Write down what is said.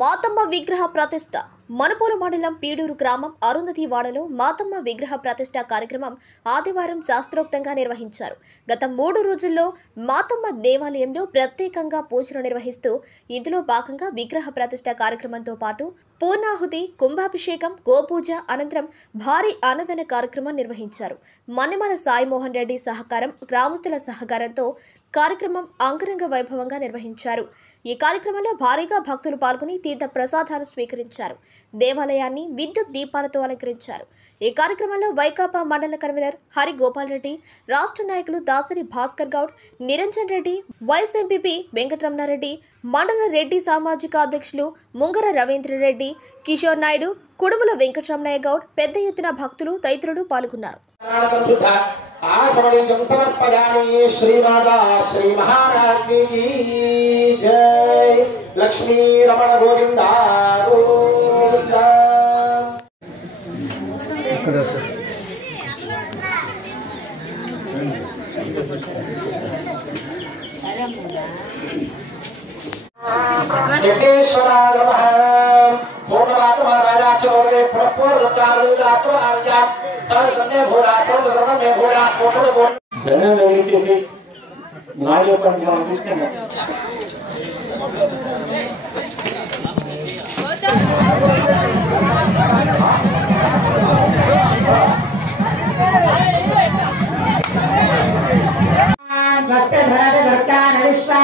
మాతమ్మ విగ్రహ ప్రతిష్ఠ మనుపూరు మండలం పీడూరు గ్రామం అరుంధతి వాడలో మాతమ్మ విగ్రహ ప్రతిష్ఠ కార్యక్రమం ఆదివారం శాస్త్రోక్తంగా నిర్వహించారు. గత 3 రోజుల్లో మాతమ్మ దేవాలయంలో ప్రత్యేకంగా పూజలు నిర్వహిస్తూ ఇందులో భాగంగా విగ్రహ ప్రతిష్ఠ కార్యక్రమంతో పాటు పూర్ణాహుతి, కుంభాభిషేకం, గోపూజ అనంతరం భారీ అన్నదాన కార్యక్రమం నిర్వహించారు. మన్నెమల సాయి మోహన్ రెడ్డి సహకారం, గ్రామస్తుల సహకారంతో కార్యక్రమం అంగరంగ వైభవంగా నిర్వహించారు. ఈ కార్యక్రమంలో భారీగా భక్తులు పాల్గొని తీర్థ ప్రసాదాలు స్వీకరించారు. దేవాలయాన్ని విద్యుత్ దీపాలతో అలంకరించారు. ఈ కార్యక్రమంలో వైకాపా మండల కన్వీనర్ హరి గోపాల్ రెడ్డి, రాష్ట్ర నాయకులు దాసరి భాస్కర్ గౌడ్, నిరంజన్ రెడ్డి, వైస్ ఎంపీపీ వెంకటరమణారెడ్డి, మండల రెడ్డి సామాజిక అధ్యక్షులు ముంగర రవీంద్ర రెడ్డి, కిషోర్ నాయుడు, కుడుముల వెంకటరమణయ్య గౌడ్ పెద్ద ఎత్తున భక్తులు తదితరులు పాల్గొన్నారు. श्री महाराज की जय। लक्ष्मी रमण गोविंदा गोविंदा। जटेश्वराय नमः। पूर्णमात्मा राजाक्षोरे प्रपोलकामलिंगास्त्र आर्या सर्वने भोला सर्वधर्मने भोला कोटो बोल జనం వెలిచేసి నాలుగు పంచాలు తీసుకున్నాం. విశ్వా